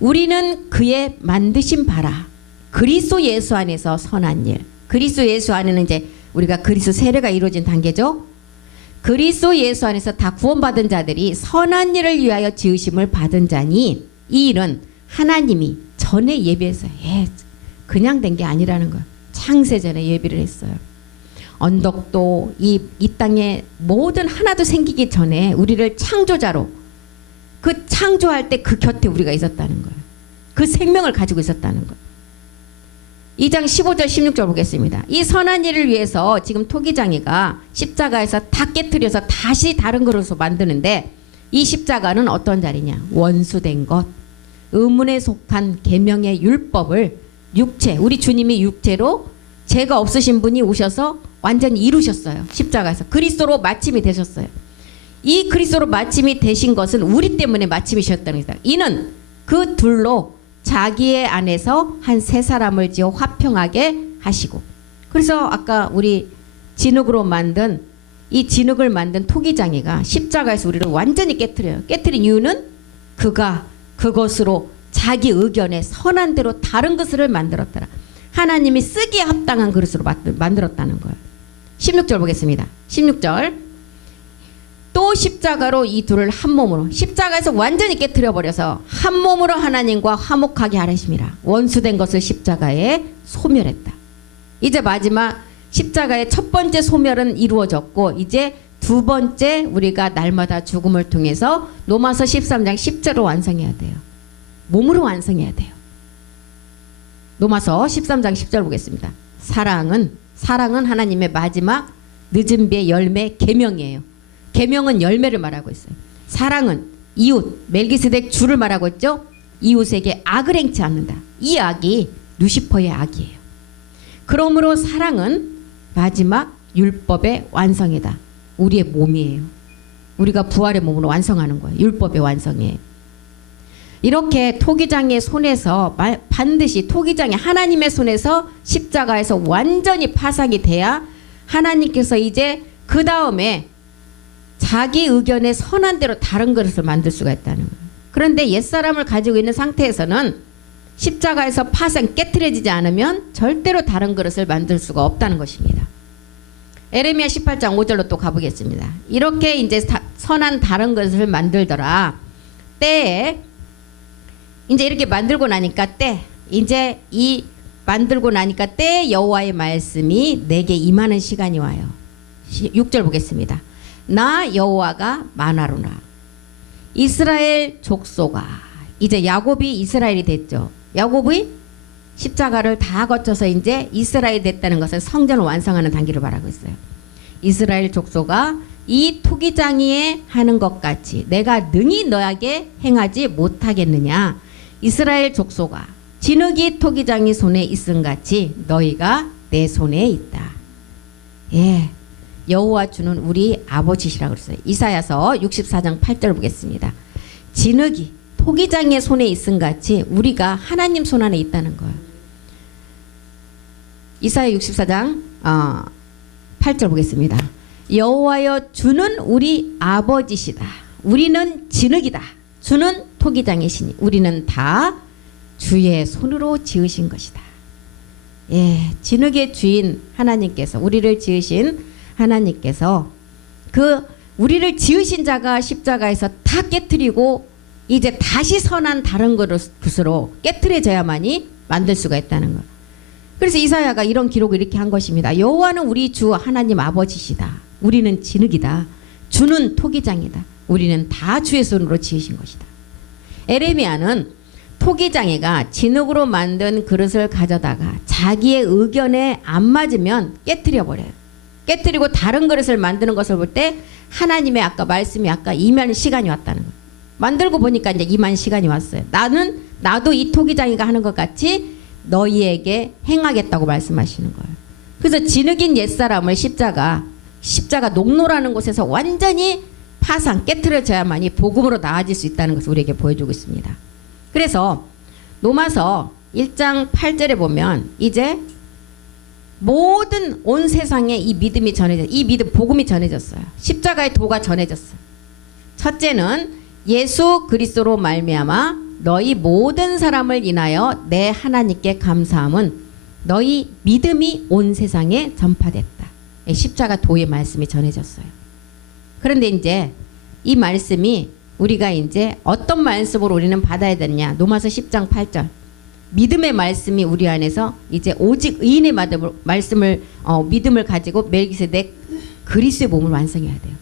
우리는 그의 만드신 바라 그리스도 예수 안에서 선한 일. 그리스도 예수 안에는 이제 우리가 그리스도 세례가 이루어진 단계죠. 그리스도 예수 안에서 다 구원받은 자들이 선한 일을 위하여 지으심을 받은 자니 이 일은 하나님이 전에 예비해서 그냥 된 게 아니라는 거예요. 창세전에 예비를 했어요. 언덕도 이 땅에 모든 하나도 생기기 전에 우리를 창조자로 그 창조할 때 그 곁에 우리가 있었다는 거예요. 그 생명을 가지고 있었다는 거예요. 2장 15절 16절 보겠습니다. 이 선한 일을 위해서 지금 토기장이가 십자가에서 다 깨트려서 다시 다른 그릇으로 만드는데 이 십자가는 어떤 자리냐? 원수된 것, 의문에 속한 계명의 율법을 육체, 우리 주님이 육체로 죄가 없으신 분이 오셔서 완전히 이루셨어요. 십자가에서 그리스도로 마침이 되셨어요. 이 그리스도로 마침이 되신 것은 우리 때문에 마침이셨다는 거다. 이는 그 둘로 자기의 안에서 한 세 사람을 지어 화평하게 하시고. 그래서 아까 우리 진흙으로 만든 이 진흙을 만든 토기장이가 십자가에서 우리를 완전히 깨트려요. 깨트린 이유는 그가 그것으로 자기 의견에 선한 대로 다른 것을 만들었더라. 하나님이 쓰기에 합당한 그릇으로 만들었다는 거예요. 16절 보겠습니다. 16절. 또 십자가로 이 둘을 한 몸으로 십자가에서 완전히 깨트려 버려서 한 몸으로 하나님과 화목하게 하심이라. 원수된 것을 십자가에 소멸했다. 이제 마지막 십자가의 첫 번째 소멸은 이루어졌고 이제 두 번째 우리가 날마다 죽음을 통해서 로마서 13장 10절로 완성해야 돼요. 몸으로 완성해야 돼요. 로마서 13장 10절 보겠습니다. 사랑은 하나님의 마지막 늦은 비의 열매 계명이에요. 계명은 열매를 말하고 있어요. 사랑은 이웃 멜기세덱 주를 말하고 있죠. 이웃에게 악을 행치 않는다. 이 악이 루시퍼의 악이에요. 그러므로 사랑은 마지막 율법의 완성이다. 우리의 몸이에요. 우리가 부활의 몸으로 완성하는 거예요. 율법의 완성이에요. 이렇게 토기장의 손에서 반드시 토기장이 하나님의 손에서 십자가에서 완전히 파삭이 돼야 하나님께서 이제 그 다음에 자기 의견에 선한 대로 다른 그릇을 만들 수가 있다는 거예요. 그런데 옛사람을 가지고 있는 상태에서는 십자가에서 파생 깨트려지지 않으면 절대로 다른 그릇을 만들 수가 없다는 것입니다. 에레미야 18장 5절로 또 가보겠습니다. 이렇게 이제 선한 다른 그릇을 만들더라. 때에 이제 이렇게 만들고 나니까 이제 이 만들고 나니까 때 여호와의 말씀이 내게 임하는 시간이 와요. 6절 보겠습니다. 나 여호와가 만화로나 이스라엘 족속아. 이제 야곱이 이스라엘이 됐죠. 야곱이 십자가를 다 거쳐서 이제 이스라엘이 됐다는 것은 성전을 완성하는 단계를 말하고 있어요. 이스라엘 족속아 이 토기장이에 하는 것 같이 내가 능히 너에게 행하지 못하겠느냐. 이스라엘 족속아 진흙이 토기장이 손에 있음 같이 너희가 내 손에 있다. 예, 여호와 주는 우리 아버지시라고 그랬어요. 이사야서 64장 8절 보겠습니다. 진흙이 토기장의 손에 있음 같이 우리가 하나님 손 안에 있다는 거예요. 이사야 64장 8절 보겠습니다. 여호와여 주는 우리 아버지시다. 우리는 진흙이다. 주는 토기장이시니 우리는 다 주의 손으로 지으신 것이다. 예, 진흙의 주인 하나님께서 우리를 지으신 하나님께서 그 우리를 지으신 자가 십자가에서 다 깨트리고 이제 다시 선한 다른 그릇으로 깨트려져야만이 만들 수가 있다는 거예요. 그래서 이사야가 이런 기록을 이렇게 한 것입니다. 여호와는 우리 주 하나님 아버지시다. 우리는 진흙이다. 주는 토기장이다. 우리는 다 주의 손으로 지으신 것이다. 에레미야는 토기장이가 진흙으로 만든 그릇을 가져다가 자기의 의견에 안 맞으면 깨트려 버려요. 깨트리고 다른 그릇을 만드는 것을 볼 때 하나님의 아까 말씀이 아까 임할 시간이 왔다는 거예요. 만들고 보니까 이제 임한 시간이 왔어요. 나도 이 토기장이가 하는 것 같이 너희에게 행하겠다고 말씀하시는 거예요. 그래서 진흙인 옛사람을 십자가 농로라는 곳에서 완전히 파상 깨트려져야만이 복음으로 나아질 수 있다는 것을 우리에게 보여주고 있습니다. 그래서 로마서 1장 8절에 보면 이제 모든 온 세상에 이 믿음이 전해져, 이 믿음 복음이 전해졌어요. 십자가의 도가 전해졌어요. 첫째는 예수 그리스도로 말미암아 너희 모든 사람을 인하여 내 하나님께 감사함은 너희 믿음이 온 세상에 전파됐다. 십자가 도의 말씀이 전해졌어요. 그런데 이제 이 말씀이 우리가 이제 어떤 말씀으로 우리는 받아야 되느냐. 로마서 10장 8절. 믿음의 말씀이 우리 안에서 이제 오직 의인의 말씀을 믿음을 가지고 멜기세덱 그리스도의 몸을 완성해야 돼요.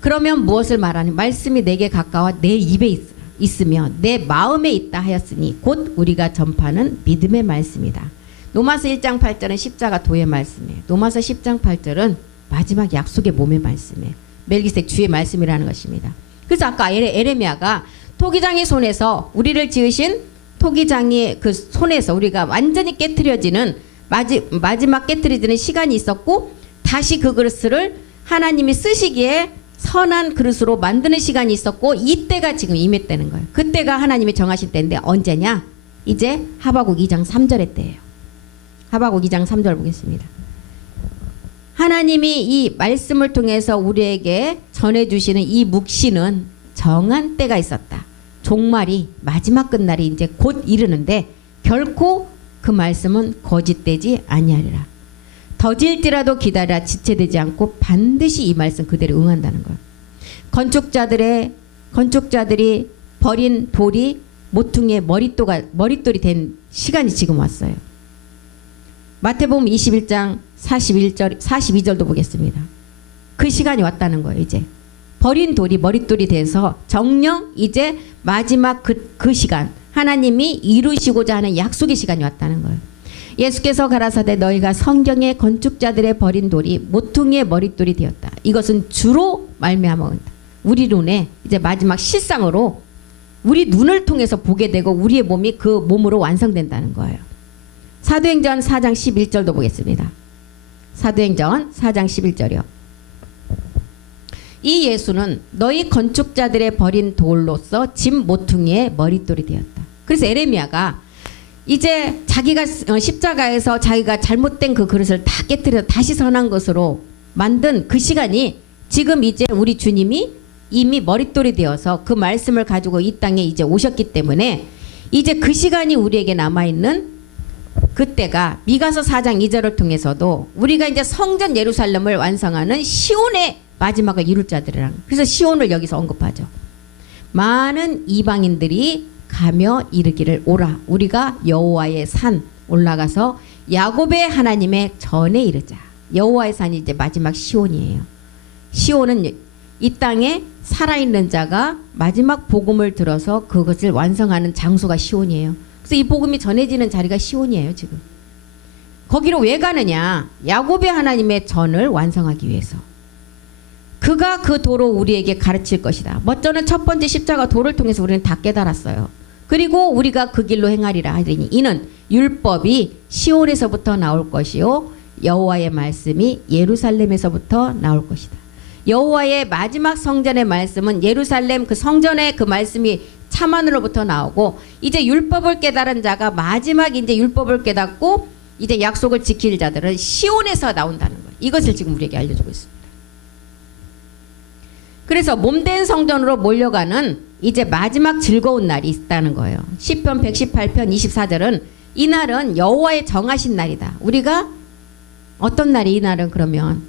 그러면 무엇을 말하니? 말씀이 내게 가까워 내 입에 있으며 내 마음에 있다 하였으니 곧 우리가 전파하는 믿음의 말씀이다. 로마서 1장 8절은 십자가 도의 말씀이에요. 로마서 10장 8절은 마지막 약속의 몸의 말씀이에요. 멜기세덱 주의 말씀이라는 것입니다. 그래서 아까 에레미야가 토기장의 손에서 우리를 지으신 토기장의 그 손에서 우리가 완전히 깨트려지는 마지막 깨트려지는 시간이 있었고 다시 그 그릇을 하나님이 쓰시기에 선한 그릇으로 만드는 시간이 있었고 이때가 지금 임했다는 거예요. 그때가 하나님이 정하신 때인데 언제냐? 이제 하박국 2장 3절의 때예요. 하박국 2장 3절 보겠습니다. 하나님이 이 말씀을 통해서 우리에게 전해주시는 이 묵시는 정한 때가 있었다. 종말이 마지막 끝날이 이제 곧 이르는데 결코 그 말씀은 거짓되지 아니하리라. 더딜지라도 기다려 지체되지 않고 반드시 이 말씀 그대로 응한다는 거예요. 건축자들이 버린 돌이 모퉁이의 머릿돌이 된 시간이 지금 왔어요. 마태복음 21장 42절도 보겠습니다. 그 시간이 왔다는 거예요. 이제 버린 돌이 머릿돌이 돼서 정녕 이제 마지막 그 시간 하나님이 이루시고자 하는 약속의 시간이 왔다는 거예요. 예수께서 가라사대 너희가 성경의 건축자들의 버린 돌이 모퉁이의 머릿돌이 되었다. 이것은 주로 말미암아 우리 눈에 이제 마지막 실상으로 우리 눈을 통해서 보게 되고 우리의 몸이 그 몸으로 완성된다는 거예요. 사도행전 4장 11절도 보겠습니다. 사도행전 4장 11절이요. 이 예수는 너희 건축자들의 버린 돌로서 집 모퉁이의 머릿돌이 되었다. 그래서 에레미야가 이제 자기가 십자가에서 자기가 잘못된 그 그릇을 다 깨뜨려 다시 선한 것으로 만든 그 시간이 지금 이제 우리 주님이 이미 머릿돌이 되어서 그 말씀을 가지고 이 땅에 이제 오셨기 때문에 이제 그 시간이 우리에게 남아있는 그때가 미가서 4장 2절을 통해서도 우리가 이제 성전 예루살렘을 완성하는 시온의 마지막을 이룰 자들이랑 그래서 시온을 여기서 언급하죠. 많은 이방인들이 가며 이르기를 오라 우리가 여호와의 산 올라가서 야곱의 하나님의 전에 이르자. 여호와의 산이 이제 마지막 시온이에요. 시온은 이 땅에 살아있는 자가 마지막 복음을 들어서 그것을 완성하는 장소가 시온이에요. 그래서 이 복음이 전해지는 자리가 시온이에요. 지금 거기로 왜 가느냐? 야곱의 하나님의 전을 완성하기 위해서. 그가 그 도로 우리에게 가르칠 것이다. 먼저는 첫 번째 십자가 도를 통해서 우리는 다 깨달았어요. 그리고 우리가 그 길로 행하리라 하더니 이는 율법이 시온에서부터 나올 것이요 여호와의 말씀이 예루살렘에서부터 나올 것이다. 여호와의 마지막 성전의 말씀은 예루살렘 그 성전의 그 말씀이 참하늘로부터 나오고 이제 율법을 깨달은 자가 마지막 이제 율법을 깨닫고 이제 약속을 지킬 자들은 시온에서 나온다는 거예요. 이것을 지금 우리에게 알려주고 있습니다. 그래서 몸된 성전으로 몰려가는 이제 마지막 즐거운 날이 있다는 거예요. 시편 118편 24절은 이 날은 여호와의 정하신 날이다. 우리가 어떤 날이 이 날은 그러면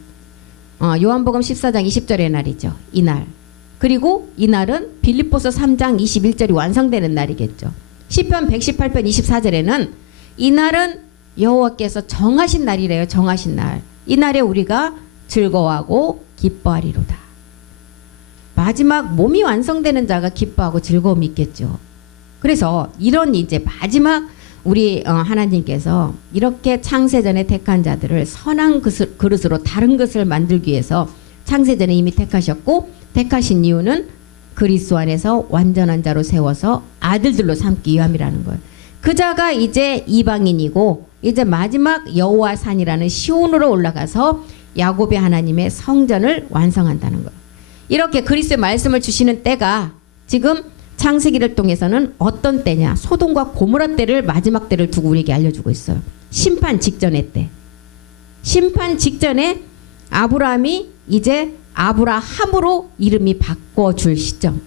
요한복음 14장 20절의 날이죠. 이 날. 그리고 이 날은 빌립보서 3장 21절이 완성되는 날이겠죠. 시편 118편 24절에는 이 날은 여호와께서 정하신 날이래요. 정하신 날. 이 날에 우리가 즐거워하고 기뻐하리로다. 마지막 몸이 완성되는 자가 기뻐하고 즐거움이 있겠죠. 그래서 이런 이제 마지막 우리 하나님께서 이렇게 창세전에 택한 자들을 선한 그릇으로 다른 것을 만들기 위해서 창세전에 이미 택하셨고 택하신 이유는 그리스도 안에서 완전한 자로 세워서 아들들로 삼기 위함이라는 거예요. 그 자가 이제 이방인이고 이제 마지막 여호와 산이라는 시온으로 올라가서 야곱의 하나님의 성전을 완성한다는 거예요. 이렇게 그리스도의 말씀을 주시는 때가 지금 창세기를 통해서는 어떤 때냐? 소돔과 고모라 때를 마지막 때를 두고 우리에게 알려주고 있어요. 심판 직전의 때. 심판 직전에 아브라함이 이제 아브라함으로 이름이 바꿔줄 시점.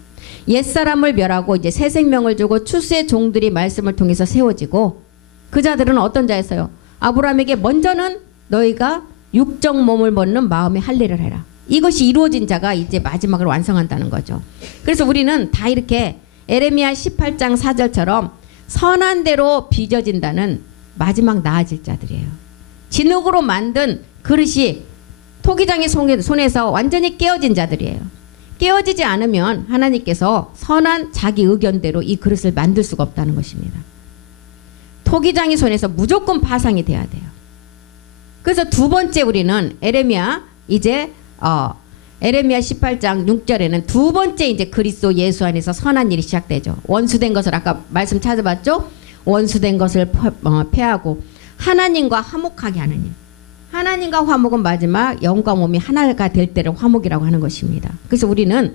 옛사람을 멸하고 이제 새 생명을 주고 추수의 종들이 말씀을 통해서 세워지고 그 자들은 어떤 자였어요? 아브라함에게 먼저는 너희가 육적 몸을 벗는 마음의 할례를 해라. 이것이 이루어진 자가 이제 마지막을 완성한다는 거죠. 그래서 우리는 다 이렇게 에레미야 18장 4절처럼 선한 대로 빚어진다는 마지막 나아질 자들이에요. 진흙으로 만든 그릇이 토기장의 손에서 완전히 깨어진 자들이에요. 깨어지지 않으면 하나님께서 선한 자기 의견대로 이 그릇을 만들 수가 없다는 것입니다. 토기장의 손에서 무조건 파상이 돼야 돼요. 그래서 두 번째 우리는 에레미야 이제 에레미야 18장 6절에는 두 번째 이제 그리스도 예수 안에서 선한 일이 시작되죠. 원수된 것을 아까 말씀 찾아봤죠? 원수된 것을 패하고 하나님과 화목하게 하는 일. 하나님과 화목은 마지막 영과 몸이 하나가 될 때를 화목이라고 하는 것입니다. 그래서 우리는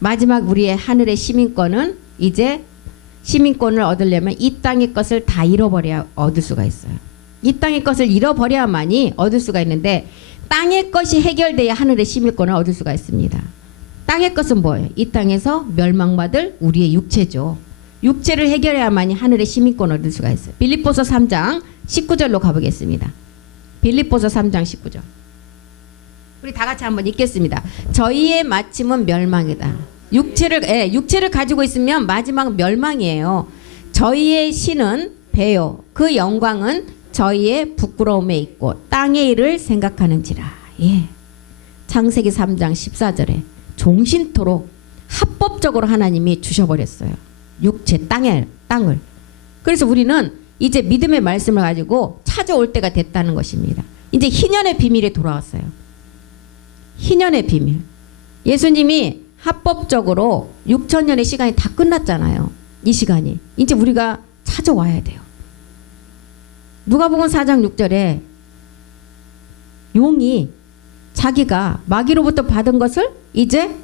마지막 우리의 하늘의 시민권은 이제 시민권을 얻으려면 이 땅의 것을 다 잃어버려야 얻을 수가 있어요. 이 땅의 것을 잃어버려야만이 얻을 수가 있는데 땅의 것이 해결돼야 하늘의 시민권을 얻을 수가 있습니다. 땅의 것은 뭐예요? 이 땅에서 멸망받을 우리의 육체죠. 육체를 해결해야만이 하늘의 시민권을 얻을 수가 있어요. 빌립보서 3장 19절로 가보겠습니다. 빌립보서 3장 19절. 우리 다 같이 한번 읽겠습니다. 저희의 마침은 멸망이다. 육체를 가지고 있으면 마지막 멸망이에요. 저희의 신은 배요. 그 영광은 저희의 부끄러움에 있고 땅의 일을 생각하는지라. 예. 창세기 3장 14절에 종신토록 합법적으로 하나님이 주셔버렸어요. 육체 땅을. 그래서 우리는 이제 믿음의 말씀을 가지고 찾아올 때가 됐다는 것입니다. 이제 희년의 비밀이 돌아왔어요. 희년의 비밀. 예수님이 합법적으로 6,000년의 시간이 다 끝났잖아요. 이 시간이. 이제 우리가 찾아와야 돼요. 누가복음 4장 6절에 용이 자기가 마귀로부터 받은 것을 이제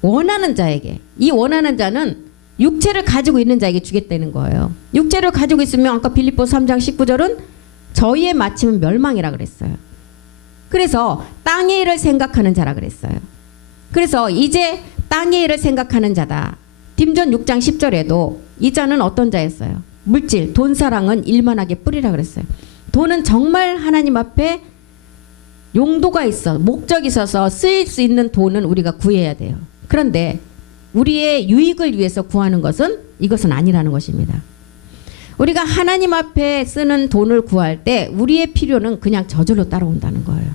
원하는 자에게, 이 원하는 자는 육체를 가지고 있는 자에게 주겠다는 거예요. 육체를 가지고 있으면 아까 빌립보서 3장 19절은 저희의 마침은 멸망이라 그랬어요. 그래서 땅의 일을 생각하는 자라 그랬어요. 그래서 이제 땅의 일을 생각하는 자다. 딤전 6장 10절에도 이 자는 어떤 자였어요? 물질, 돈 사랑은 일만하게 뿌리라 그랬어요. 돈은 정말 하나님 앞에 용도가 있어, 목적이 있어서 쓰일 수 있는 돈은 우리가 구해야 돼요. 그런데 우리의 유익을 위해서 구하는 것은 이것은 아니라는 것입니다. 우리가 하나님 앞에 쓰는 돈을 구할 때 우리의 필요는 그냥 저절로 따라온다는 거예요.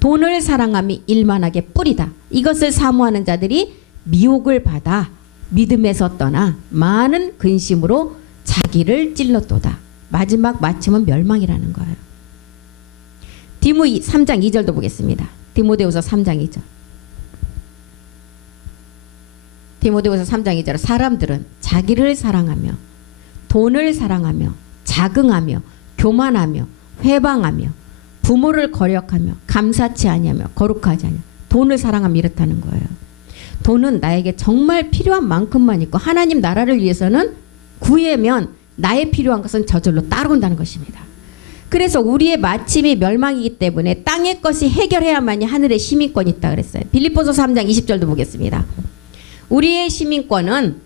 돈을 사랑함이 일만하게 뿌리다. 이것을 사모하는 자들이 미혹을 받아 믿음에서 떠나 많은 근심으로 자기를 찔렀도다. 마지막 마침은 멸망이라는 거예요. 디모 3장 2절도 보겠습니다. 디모데후서 3장 2절. 디모데후서 3장 2절. 사람들은 자기를 사랑하며 돈을 사랑하며 자긍하며 교만하며 회방하며 부모를 거역하며 감사치 아니하며 거룩하지 아니하며 돈을 사랑하며 이렇다는 거예요. 돈은 나에게 정말 필요한 만큼만 있고 하나님 나라를 위해서는 구하면 나의 필요한 것은 저절로 따라온다는 것입니다. 그래서 우리의 마침이 멸망이기 때문에 땅의 것이 해결해야만이 하늘의 시민권이 있다 그랬어요. 빌립보서 3장 20절도 보겠습니다. 우리의 시민권은,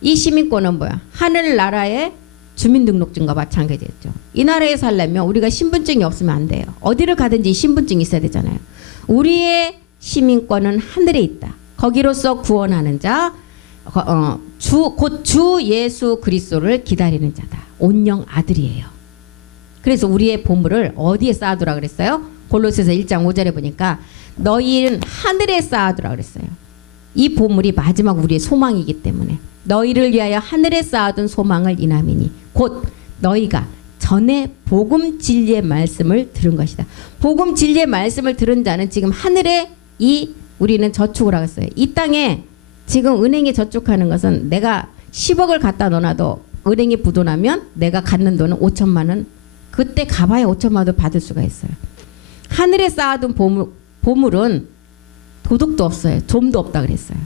이 시민권은 뭐야? 하늘나라의 주민등록증과 마찬가지였죠. 이 나라에 살려면 우리가 신분증이 없으면 안 돼요. 어디를 가든지 신분증이 있어야 되잖아요. 우리의 시민권은 하늘에 있다. 거기로서 구원하는 자, 곧 주 예수 그리스도를 기다리는 자다. 온영 아들이에요. 그래서 우리의 보물을 어디에 쌓아두라 그랬어요? 골로새서 1장 5절에 보니까 너희는 하늘에 쌓아두라 그랬어요. 이 보물이 마지막 우리의 소망이기 때문에 너희를 위하여 하늘에 쌓아둔 소망을 인함이니 곧 너희가 전에 복음 진리의 말씀을 들은 것이다. 복음 진리의 말씀을 들은 자는 지금 하늘에 우리는 저축을 하고 있어요. 이 땅에 지금 은행에 저축하는 것은 내가 10억을 갖다 넣어놔도 은행에 부도나면 내가 갖는 돈은 5천만 원, 그때 가봐야 5천만 원도 받을 수가 있어요. 하늘에 쌓아둔 보물은 도둑도 없어요. 좀도 없다 그랬어요.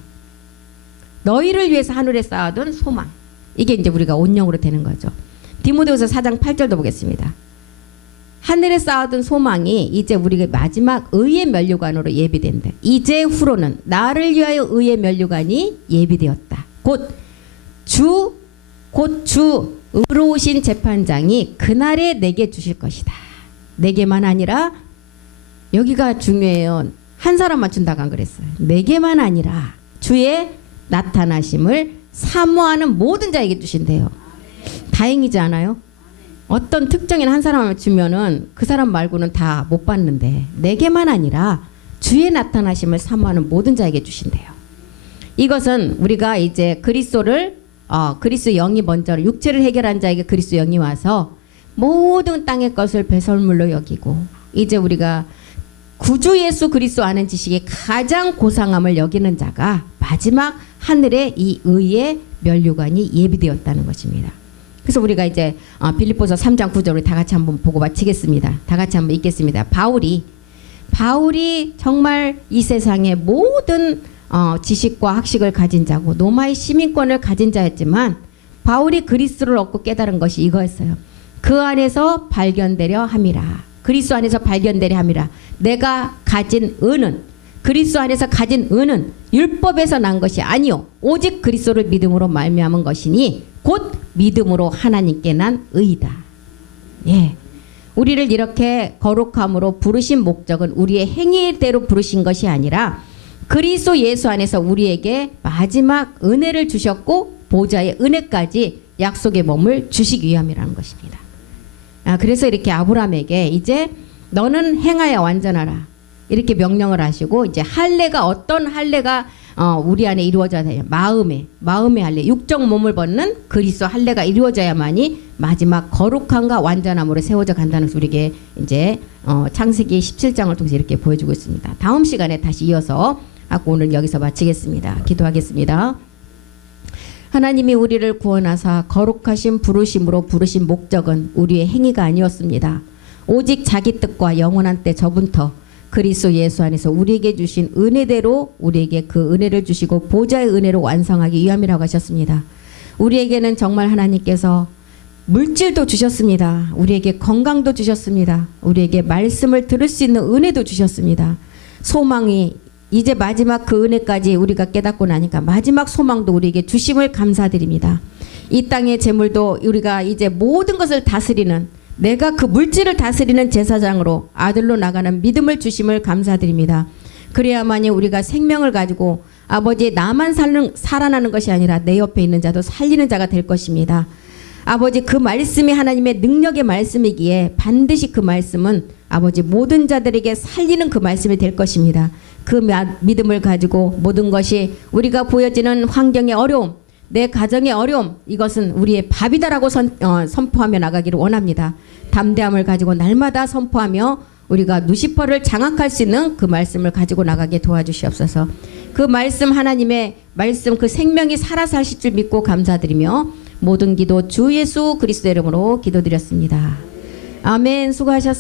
너희를 위해서 하늘에 쌓아둔 소망. 이게 이제 우리가 온영으로 되는 거죠. 디모데후서 4장 8절도 보겠습니다. 하늘에 쌓아둔 소망이 이제 우리가 마지막 의의 면류관으로 예비된다. 이제 후로는 나를 위하여 의의 면류관이 예비되었다. 곧 주 의로우신 재판장이 그날에 내게 주실 것이다. 내게만 아니라, 여기가 중요해요. 한 사람만 준다고 안 그랬어요. 내게만 아니라 주의 나타나심을 사모하는 모든 자에게 주신대요. 다행이지 않아요? 어떤 특정인 한 사람을 주면은 그 사람 말고는 다 못 받는데 내게만 아니라 주의 나타나심을 사모하는 모든 자에게 주신대요. 이것은 우리가 이제 그리스도를 그리스도 영이 먼저 육체를 해결한 자에게 그리스도 영이 와서 모든 땅의 것을 배설물로 여기고 이제 우리가 구주 예수 그리스도 아는 지식이 가장 고상함을 여기는 자가 마지막 하늘의 이 의의 면류관이 예비되었다는 것입니다. 그래서 우리가 이제 빌립보서 3장 9절을 다 같이 한번 보고 마치겠습니다. 다 같이 한번 읽겠습니다. 바울이 정말 이 세상의 모든 지식과 학식을 가진 자고 로마의 시민권을 가진 자였지만 바울이 그리스도를 얻고 깨달은 것이 이거였어요. 그 안에서 발견되려 함이라. 그리스도 안에서 발견되려 함이라. 내가 가진 은은, 그리스도 안에서 가진 은은 율법에서 난 것이 아니요 오직 그리스도를 믿음으로 말미암은 것이니 곧 믿음으로 하나님께 난 의이다. 예, 우리를 이렇게 거룩함으로 부르신 목적은 우리의 행위대로 부르신 것이 아니라 그리스도 예수 안에서 우리에게 마지막 은혜를 주셨고 보좌의 은혜까지 약속의 몸을 주시기 위함이라는 것입니다. 그래서 이렇게 아브라함에게 이제 너는 행하여 완전하라 이렇게 명령을 하시고 이제 할례가 어떤 할례가 우리 안에 이루어져야 돼요. 마음의 할례, 육적 몸을 벗는 그리스도 할례가 이루어져야만이 마지막 거룩함과 완전함으로 세워져 간다는 것을 우리에게 이제 창세기 17장을 통해서 이렇게 보여주고 있습니다. 다음 시간에 다시 이어서 하고 오늘 여기서 마치겠습니다. 기도하겠습니다. 하나님이 우리를 구원하사 거룩하신 부르심으로 부르신 목적은 우리의 행위가 아니었습니다. 오직 자기 뜻과 영원한 때 저부터 그리스도 예수 안에서 우리에게 주신 은혜대로 우리에게 그 은혜를 주시고 보좌의 은혜로 완성하기 위함이라고 하셨습니다. 우리에게는 정말 하나님께서 물질도 주셨습니다. 우리에게 건강도 주셨습니다. 우리에게 말씀을 들을 수 있는 은혜도 주셨습니다. 소망이 이제 마지막 그 은혜까지 우리가 깨닫고 나니까 마지막 소망도 우리에게 주심을 감사드립니다. 이 땅의 재물도 우리가 이제 모든 것을 다스리는, 내가 그 물질을 다스리는 제사장으로 아들로 나가는 믿음을 주심을 감사드립니다. 그래야만이 우리가 생명을 가지고 아버지 나만 살아나는 것이 아니라 내 옆에 있는 자도 살리는 자가 될 것입니다. 아버지 그 말씀이 하나님의 능력의 말씀이기에 반드시 그 말씀은 아버지 모든 자들에게 살리는 그 말씀이 될 것입니다. 그 믿음을 가지고 모든 것이 우리가 보여지는 환경의 어려움, 내 가정의 어려움, 이것은 우리의 밥이다라고 선포하며 나가기를 원합니다. 담대함을 가지고 날마다 선포하며 우리가 누시퍼를 장악할 수 있는 그 말씀을 가지고 나가게 도와주시옵소서. 그 말씀, 하나님의 말씀, 그 생명이 살아서 하실 줄 믿고 감사드리며 모든 기도 주 예수 그리스도 이름으로 기도드렸습니다. 아멘. 수고하셨습니다.